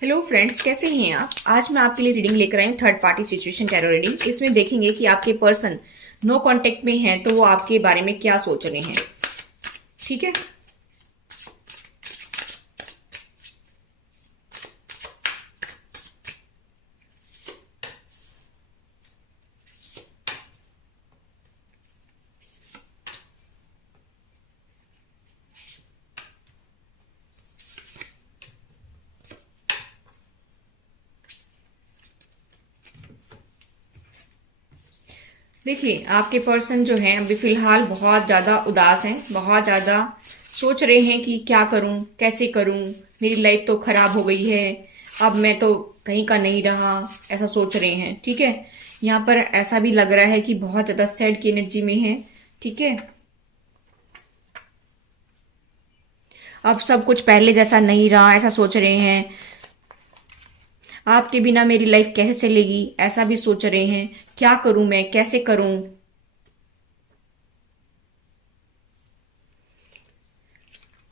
Hello friends, कैसे हैं आप। आज मैं आपके लिए रीडिंग लेकर आई हूँ third party situation tarot reading. इसमें देखेंगे कि आपके पर्सन नो कांटेक्ट में हैं तो वो आपके बारे में क्या सोच रहे हैं। ठीक है, देखिए आपके पर्सन जो है अभी फिलहाल बहुत ज़्यादा उदास हैं, बहुत ज़्यादा सोच रहे हैं कि क्या करूं, कैसे करूं, मेरी लाइफ तो खराब हो गई है, अब मैं तो कहीं का नहीं रहा, ऐसा सोच रहे हैं। ठीक है, यहाँ पर ऐसा भी लग रहा है कि बहुत ज़्यादा सैड की एनर्जी में है। ठीक है, अब सब कुछ पहले जैसा नहीं रहा, ऐसा सोच रहे हैं। आपके बिना मेरी लाइफ कैसे चलेगी, ऐसा भी सोच रहे हैं। क्या करूं मैं, कैसे करूं।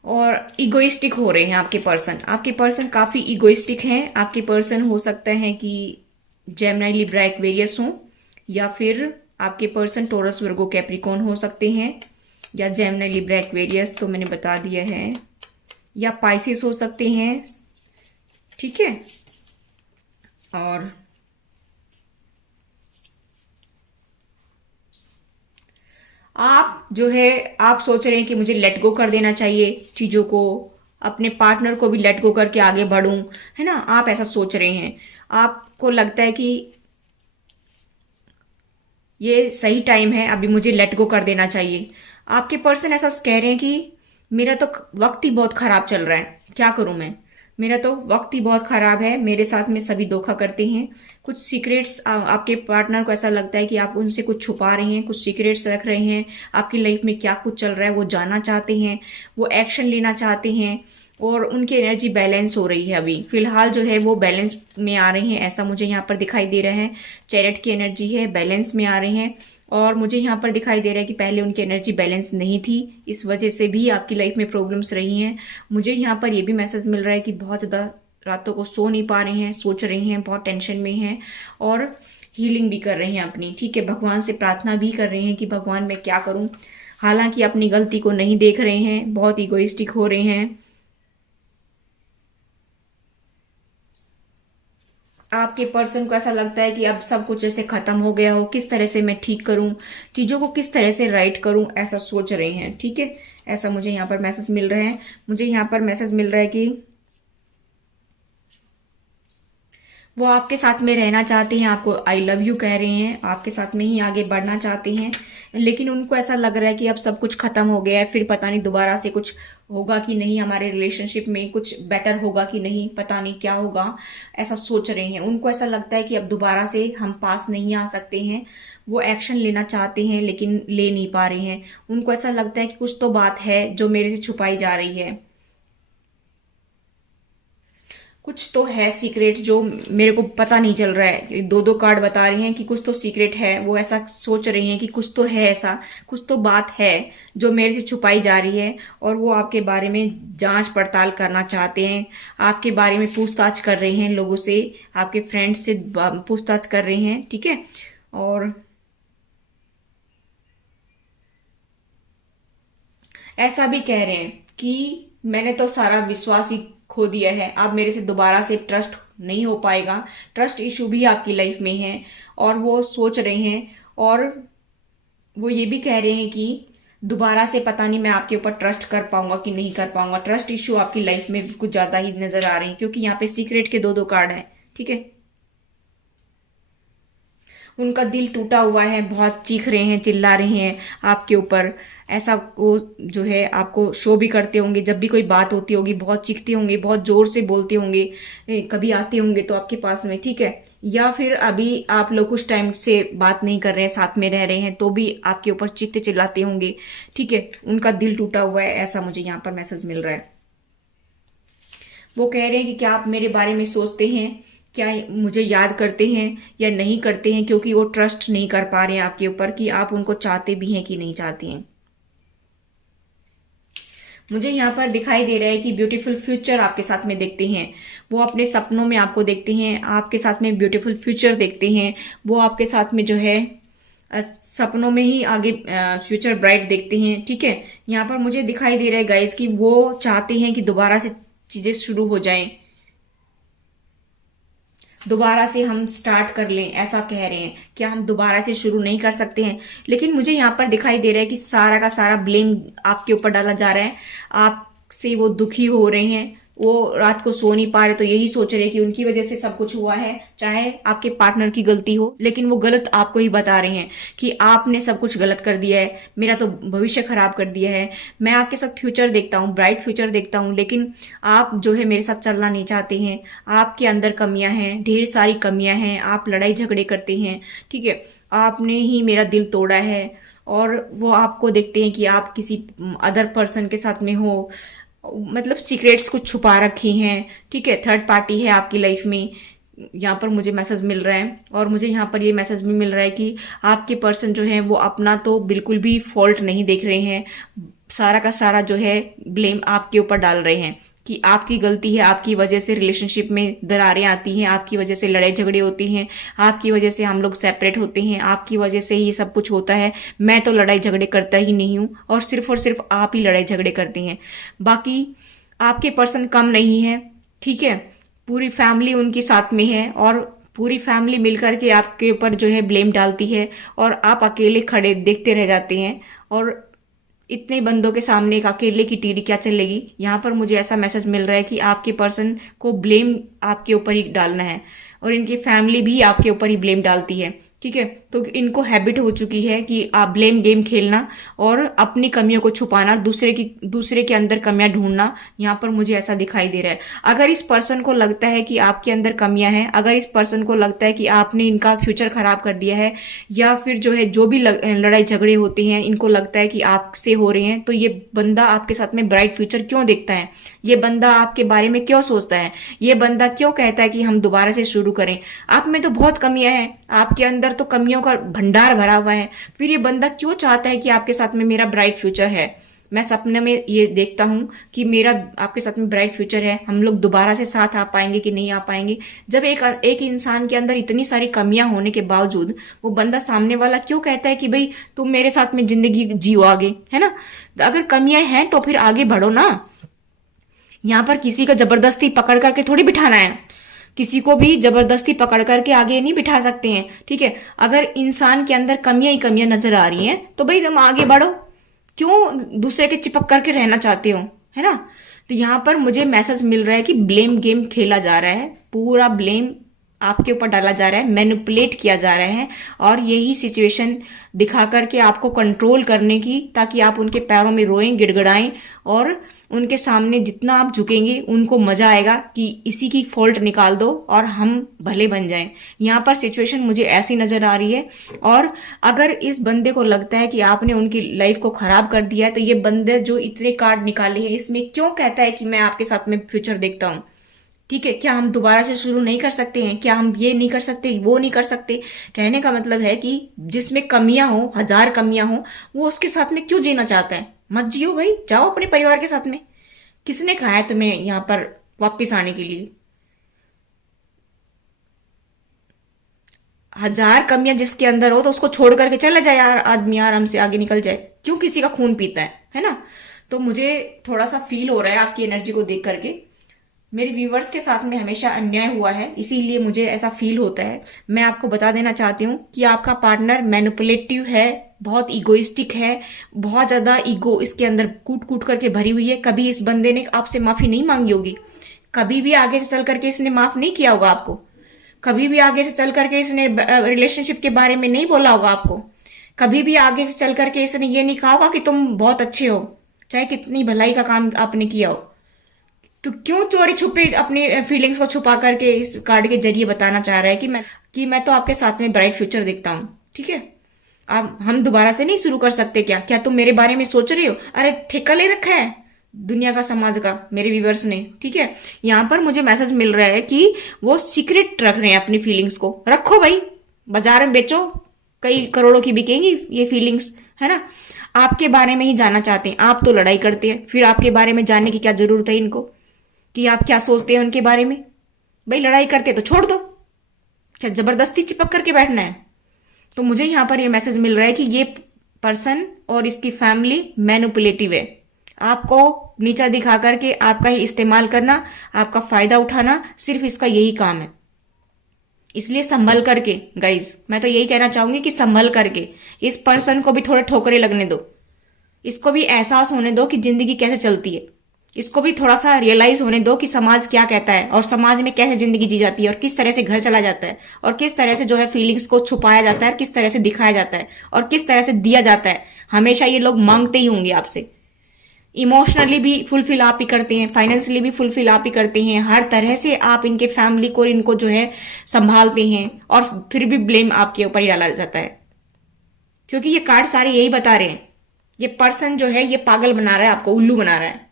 और इगोइस्टिक हो रहे हैं आपके पर्सन काफी इगोइस्टिक हैं। आपके पर्सन हो सकता है कि जेमिनी लिब्रा एक्वेरियस हो, या फिर आपके पर्सन टोरस वर्गो कैप्रिकॉन हो सकते हैं, या जेमिनी लिब्रा एक्वेरियस तो मैंने बता दिया है, या पाइसिस हो सकते हैं। ठीक है, और आप जो है आप सोच रहे हैं कि मुझे लेट गो कर देना चाहिए चीजों को, अपने पार्टनर को भी लेट गो करके आगे बढ़ूं, है ना। आप ऐसा सोच रहे हैं, आपको लगता है कि ये सही टाइम है, अभी मुझे लेट गो कर देना चाहिए। आपके पर्सन ऐसा कह रहे हैं कि मेरा तो वक्त ही बहुत खराब चल रहा है, क्या करूं मैं, मेरा तो वक्त ही बहुत खराब है, मेरे साथ में सभी धोखा करते हैं। कुछ सीक्रेट्स आपके पार्टनर को ऐसा लगता है कि आप उनसे कुछ छुपा रहे हैं, कुछ सीक्रेट्स रख रहे हैं। आपकी लाइफ में क्या कुछ चल रहा है वो जानना चाहते हैं, वो एक्शन लेना चाहते हैं, और उनकी एनर्जी बैलेंस हो रही है। अभी फिलहाल जो है वो बैलेंस में आ रहे हैं, ऐसा मुझे यहाँ पर दिखाई दे रहा है। चैरेट की एनर्जी है, बैलेंस में आ रहे हैं। और मुझे यहाँ पर दिखाई दे रहा है कि पहले उनकी एनर्जी बैलेंस नहीं थी, इस वजह से भी आपकी लाइफ में प्रॉब्लम्स रही हैं। मुझे यहाँ पर ये भी मैसेज मिल रहा है कि बहुत ज़्यादा रातों को सो नहीं पा रहे हैं, सोच रहे हैं, बहुत टेंशन में हैं, और हीलिंग भी कर रहे हैं अपनी। ठीक है, भगवान से प्रार्थना भी कर रहे हैं कि भगवान मैं क्या करूं। हालांकि अपनी गलती को नहीं देख रहे हैं, बहुत इगोइस्टिक हो रहे हैं। आपके पर्सन को ऐसा लगता है कि अब सब कुछ ऐसे खत्म हो गया हो, किस तरह से मैं ठीक करूं, चीजों को किस तरह से राइट करूं, ऐसा सोच रहे हैं। ठीक है, ऐसा मुझे यहाँ पर मैसेज मिल रहा है। मुझे यहाँ पर मैसेज मिल रहा है कि वो आपके साथ में रहना चाहते हैं, आपको आई लव यू कह रहे हैं, आपके साथ में ही आगे बढ़ना चाहते हैं। लेकिन उनको ऐसा लग रहा है कि अब सब कुछ खत्म हो गया है, फिर पता नहीं दोबारा से कुछ होगा कि नहीं, हमारे रिलेशनशिप में कुछ बेटर होगा कि नहीं, पता नहीं क्या होगा, ऐसा सोच रहे हैं। उनको ऐसा लगता है कि अब दोबारा से हम पास नहीं आ सकते हैं। वो एक्शन लेना चाहते हैं लेकिन ले नहीं पा रहे हैं। उनको ऐसा लगता है कि कुछ तो बात है जो मेरे से छुपाई जा रही है, कुछ तो है सीक्रेट जो मेरे को पता नहीं चल रहा है। दो दो कार्ड बता रहे हैं कि कुछ तो सीक्रेट है, वो ऐसा सोच रहे हैं कि कुछ तो है, ऐसा कुछ तो बात है जो मेरे से छुपाई जा रही है, और वो आपके बारे में जांच पड़ताल करना चाहते हैं। आपके बारे में पूछताछ कर रहे हैं, लोगों से, आपके फ्रेंड्स से पूछताछ कर रहे हैं। ठीक है, और ऐसा भी कह रहे हैं कि मैंने तो सारा विश्वास ही खो दिया है, अब मेरे से दोबारा से ट्रस्ट नहीं हो पाएगा। ट्रस्ट इशू भी आपकी लाइफ में है, और वो सोच रहे हैं, और वो ये भी कह रहे हैं कि दोबारा से पता नहीं मैं आपके ऊपर ट्रस्ट कर पाऊंगा कि नहीं कर पाऊंगा। ट्रस्ट इशू आपकी लाइफ में कुछ ज्यादा ही नजर आ रहे हैं, क्योंकि यहाँ पे सीक्रेट के दो दो कार्ड हैं। ठीक है, उनका दिल टूटा हुआ है, बहुत चीख रहे हैं, चिल्ला रहे हैं आपके ऊपर। ऐसा वो जो है आपको शो भी करते होंगे, जब भी कोई बात होती होगी बहुत चीखते होंगे, बहुत जोर से बोलते होंगे। कभी आते होंगे तो आपके पास में। ठीक है, या फिर अभी आप लोग कुछ टाइम से बात नहीं कर रहे हैं, साथ में रह रहे हैं, तो भी आपके ऊपर चीखते चिल्लाते होंगे। ठीक है, उनका दिल टूटा हुआ है, ऐसा मुझे यहाँ पर मैसेज मिल रहा है। वो कह रहे हैं कि क्या आप मेरे बारे में सोचते हैं, क्या मुझे याद करते हैं या नहीं करते हैं, क्योंकि वो ट्रस्ट नहीं कर पा रहे हैं आपके ऊपर कि आप उनको चाहते भी हैं कि नहीं चाहते हैं। मुझे यहाँ पर दिखाई दे रहा है कि ब्यूटीफुल फ्यूचर आपके साथ में देखते हैं। वो अपने सपनों में आपको देखते हैं, आपके साथ में ब्यूटीफुल फ्यूचर देखते हैं। वो आपके साथ में जो है सपनों में ही आगे फ्यूचर ब्राइट देखते हैं। ठीक है, यहाँ पर मुझे दिखाई दे रहा है गाइस कि वो चाहते हैं कि दोबारा से चीजें शुरू हो जाएं, दोबारा से हम स्टार्ट कर लें। ऐसा कह रहे हैं, क्या हम दोबारा से शुरू नहीं कर सकते हैं? लेकिन मुझे यहाँ पर दिखाई दे रहा है कि सारा का सारा ब्लेम आपके ऊपर डाला जा रहा है। आपसे वो दुखी हो रहे हैं, वो रात को सो नहीं पा रहे, तो यही सोच रहे हैं कि उनकी वजह से सब कुछ हुआ है। चाहे आपके पार्टनर की गलती हो, लेकिन वो गलत आपको ही बता रहे हैं कि आपने सब कुछ गलत कर दिया है, मेरा तो भविष्य खराब कर दिया है। मैं आपके साथ फ्यूचर देखता हूँ, ब्राइट फ्यूचर देखता हूँ, लेकिन आप जो है मेरे साथ चलना नहीं चाहते हैं। आपके अंदर कमियां हैं, ढेर सारी कमियां हैं, आप लड़ाई झगड़े करते हैं। ठीक है, आपने ही मेरा दिल तोड़ा है, और वो आपको देखते हैं कि आप किसी अदर पर्सन के साथ में हो, मतलब सीक्रेट्स कुछ छुपा रखी हैं। ठीक है, थर्ड पार्टी है आपकी लाइफ में, यहाँ पर मुझे मैसेज मिल रहा है। और मुझे यहाँ पर ये मैसेज भी मिल रहा है कि आपके पर्सन जो है वो अपना तो बिल्कुल भी फॉल्ट नहीं देख रहे हैं, सारा का सारा जो है ब्लेम आपके ऊपर डाल रहे हैं कि आपकी गलती है, आपकी वजह से रिलेशनशिप में दरारें आती हैं, आपकी वजह से लड़ाई झगड़े होती हैं, आपकी वजह से हम लोग सेपरेट होते हैं, आपकी वजह से ये सब कुछ होता है। मैं तो लड़ाई झगड़े करता ही नहीं हूँ, और सिर्फ आप ही लड़ाई झगड़े करते हैं। बाकी आपके पर्सन कम नहीं है। ठीक है, पूरी फैमिली उनके साथ में है, और पूरी फैमिली मिलकर के आपके ऊपर जो है ब्लेम डालती है, और आप अकेले खड़े देखते रह जाते हैं। और इतने बंदों के सामने एक अकेले की टीरी क्या चलेगी? यहाँ पर मुझे ऐसा मैसेज मिल रहा है कि आपके पर्सन को ब्लेम आपके ऊपर ही डालना है, और इनकी फैमिली भी आपके ऊपर ही ब्लेम डालती है। ठीक है, तो इनको हैबिट हो चुकी है कि आप ब्लेम गेम खेलना और अपनी कमियों को छुपाना, दूसरे के अंदर कमियां ढूंढना। यहाँ पर मुझे ऐसा दिखाई दे रहा है। अगर इस पर्सन को लगता है कि आपके अंदर कमियां हैं, अगर इस पर्सन को लगता है कि आपने इनका फ्यूचर खराब कर दिया है, या फिर जो है जो भी लड़ाई झगड़े होते हैं इनको लगता है कि आपसे हो रहे हैं, तो ये बंदा आपके साथ में ब्राइट फ्यूचर क्यों देखता है? ये बंदा आपके बारे में क्यों सोचता है? ये बंदा क्यों कहता है कि हम दोबारा से शुरू करें? आप में तो बहुत कमियां हैं, आपके अंदर तो कमियों का भंडार भरा हुआ है, फिर ये बंदा क्यों चाहता है कि आपके साथ में मेरा ब्राइट फ्यूचर है? मैं सपने में ये देखता हूँ कि मेरा आपके साथ में ब्राइट फ्यूचर है, हम लोग दोबारा से साथ आ पाएंगे कि नहीं आ पाएंगे। जब एक इंसान के अंदर इतनी सारी कमियां होने के बावजूद वो बंदा सामने वाला क्यों कहता है कि भाई तुम मेरे साथ में जिंदगी जियो आगे, है ना? तो अगर कमियां हैं तो फिर आगे बढ़ो ना। यहाँ पर किसी का जबरदस्ती पकड़ करके थोड़ी बिठाना है, किसी को भी जबरदस्ती पकड़ करके आगे नहीं बिठा सकते हैं। ठीक है, अगर इंसान के अंदर कमियां ही कमियां नजर आ रही हैं तो भाई तुम आगे बढ़ो, क्यों दूसरे के चिपक करके रहना चाहते हो, है ना? तो यहाँ पर मुझे मैसेज मिल रहा है कि ब्लेम गेम खेला जा रहा है, पूरा ब्लेम आपके ऊपर डाला जा रहा है, मैनिपुलेट किया जा रहा है, और यही सिचुएशन दिखा करके आपको कंट्रोल करने की, ताकि आप उनके पैरों में रोएं, गिड़गिड़ाएं, और उनके सामने जितना आप झुकेंगे उनको मजा आएगा कि इसी की फॉल्ट निकाल दो और हम भले बन जाएं। यहाँ पर सिचुएशन मुझे ऐसी नजर आ रही है। और अगर इस बंदे को लगता है कि आपने उनकी लाइफ को खराब कर दिया है, तो ये बंदे जो इतने कार्ड निकाले हैं इसमें क्यों कहता है कि मैं आपके साथ में फ्यूचर देखता हूँ? ठीक है, क्या हम दोबारा से शुरू नहीं कर सकते हैं? क्या हम ये नहीं कर सकते, वो नहीं कर सकते? कहने का मतलब है कि जिसमें कमियां हो, हजार कमियां हो, वो उसके साथ में क्यों जीना चाहता है? मत जियो भाई, जाओ अपने परिवार के साथ में। किसने कहा है तुम्हें यहाँ पर वापस आने के लिए? हजार कमियां जिसके अंदर हो तो उसको छोड़ करके चला जाए यार, आदमी आराम से आगे निकल जाए, क्यों किसी का खून पीता है ना? तो मुझे थोड़ा सा फील हो रहा है आपकी एनर्जी को देख करके, मेरे व्यूवर्स के साथ में हमेशा अन्याय हुआ है, इसीलिए मुझे ऐसा फील होता है। मैं आपको बता देना चाहती हूँ कि आपका पार्टनर मैनिपुलेटिव है, बहुत इगोइस्टिक है, बहुत ज्यादा ईगो इसके अंदर कूट कूट करके भरी हुई है। कभी इस बंदे ने आपसे माफी नहीं मांगी होगी, कभी भी आगे से चल करके इसने माफ नहीं किया होगा आपको, कभी भी आगे से चल करके इसने रिलेशनशिप के बारे में नहीं बोला होगा आपको, कभी भी आगे से चल करके इसने ये नहीं कहा होगा कि तुम बहुत अच्छे हो, चाहे कितनी भलाई का काम आपने किया हो। तो क्यों चोरी छुपे अपनी फीलिंग्स को छुपा करके इस कार्ड के जरिए बताना चाह रहा है कि मैं तो आपके साथ में ब्राइट फ्यूचर देखता हूँ। ठीक है, अब हम दोबारा से नहीं शुरू कर सकते क्या? क्या तुम मेरे बारे में सोच रहे हो? अरे ठेका ले रखा है दुनिया का, समाज का, मेरे व्यूवर्स ने। ठीक है, यहाँ पर मुझे मैसेज मिल रहा है कि वो सीक्रेट रख रहे हैं अपनी फीलिंग्स को। रखो भाई, बाजार में बेचो, कई करोड़ों की बिकेंगी ये फीलिंग्स, है ना? आपके बारे में ही जानना चाहते हैं। आप तो लड़ाई करते हैं, फिर आपके बारे में जानने की क्या जरूरत है इनको, कि आप क्या सोचते हैं उनके बारे में। भाई लड़ाई करते तो छोड़ दो, क्या जबरदस्ती चिपक करके बैठना है। तो मुझे यहां पर ये मैसेज मिल रहा है कि ये पर्सन और इसकी फैमिली मैनिपुलेटिव है। आपको नीचा दिखा करके आपका ही इस्तेमाल करना, आपका फायदा उठाना, सिर्फ इसका यही काम है। इसलिए संभल करके गाइज, मैं तो यही कहना चाहूंगी कि संभल करके इस पर्सन को भी थोड़े ठोकरे लगने दो। इसको भी एहसास होने दो कि जिंदगी कैसे चलती है। इसको भी थोड़ा सा रियलाइज होने दो कि समाज क्या कहता है और समाज में कैसे जिंदगी जी जाती है और किस तरह से घर चला जाता है और किस तरह से जो है फीलिंग्स को छुपाया जाता है और किस तरह से दिखाया जाता है और किस तरह से दिया जाता है। हमेशा ये लोग मांगते ही होंगे आपसे। इमोशनली भी फुलफिल आप ही करते हैं, फाइनेंशियली भी फुलफिल आप ही करते हैं। हर तरह से आप इनके फैमिली को, इनको जो है संभालते हैं और फिर भी ब्लेम आपके ऊपर ही डाला जाता है। क्योंकि ये कार्ड सारे यही बता रहे हैं, ये पर्सन जो है ये पागल बना रहा है, आपको उल्लू बना रहा है।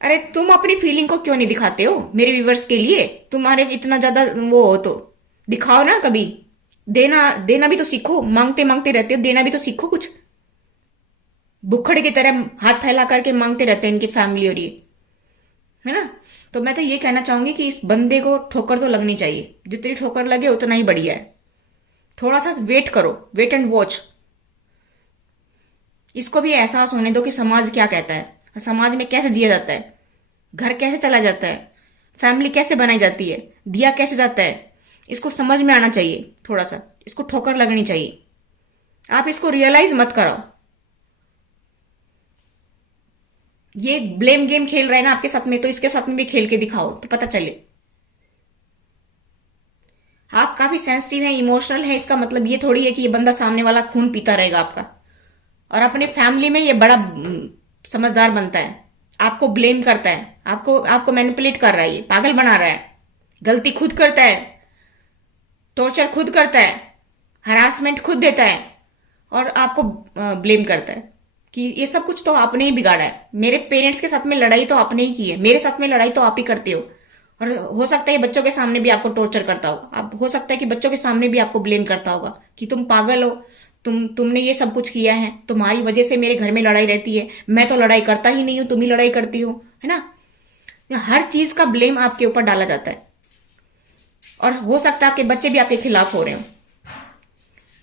अरे तुम अपनी फीलिंग को क्यों नहीं दिखाते हो मेरे व्यूवर्स के लिए? तुम्हारे इतना ज्यादा वो हो तो दिखाओ ना कभी। देना देना भी तो सीखो, मांगते मांगते रहते हो, देना भी तो सीखो कुछ। भुखड़ की तरह हाथ फैला करके मांगते रहते हैं इनकी फैमिली और ये, है ना। तो मैं तो ये कहना चाहूंगी कि इस बंदे को ठोकर तो लगनी चाहिए, जितनी ठोकर लगे उतना ही बढ़िया है। थोड़ा सा वेट करो, वेट एंड वॉच। इसको भी एहसास होने दो कि समाज क्या कहता है, समाज में कैसे जिया जाता है, घर कैसे चला जाता है, फैमिली कैसे बनाई जाती है, दिया कैसे जाता है। इसको समझ में आना चाहिए, थोड़ा सा इसको ठोकर लगनी चाहिए। आप इसको रियलाइज मत कराओ। ये ब्लेम गेम खेल रहा है ना आपके साथ में, तो इसके साथ में भी खेल के दिखाओ तो पता चले। आप काफी सेंसिटिव हैं, इमोशनल हैं, इसका मतलब ये थोड़ी है कि ये बंदा सामने वाला खून पीता रहेगा आपका। और अपने फैमिली में ये बड़ा समझदार बनता है, आपको ब्लेम करता है, आपको आपको मैनिपुलेट कर रहा है, ये पागल बना रहा है, गलती खुद करता है, टॉर्चर खुद करता है, हरासमेंट खुद देता है और आपको ब्लेम करता है कि ये सब कुछ तो आपने ही बिगाड़ा है। मेरे पेरेंट्स के साथ में लड़ाई तो आपने ही की है, मेरे साथ में लड़ाई तो आप ही करते हो। और हो सकता है बच्चों के सामने भी आपको टॉर्चर करता होगा, आप हो सकता है कि बच्चों के सामने भी आपको ब्लेम करता होगा कि तुम पागल हो, तुमने ये सब कुछ किया है, तुम्हारी वजह से मेरे घर में लड़ाई रहती है, मैं तो लड़ाई करता ही नहीं हूं, तुम ही लड़ाई करती हो, है ना। हर चीज का ब्लेम आपके ऊपर डाला जाता है और हो सकता है आपके बच्चे भी आपके खिलाफ हो रहे हो।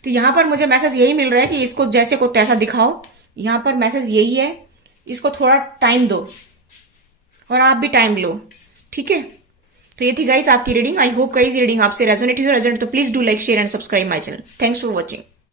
तो यहां पर मुझे मैसेज यही मिल रहा है कि इसको जैसे को तैसा दिखाओ। यहां पर मैसेज यही है, इसको थोड़ा टाइम दो और आप भी टाइम लो, ठीक है। तो ये थी गाइस आपकी reading. I hope guys reading आपसे रेजोनेट हुई। रेजोनेट तो please do like, share and subscribe my channel. Thanks for watching.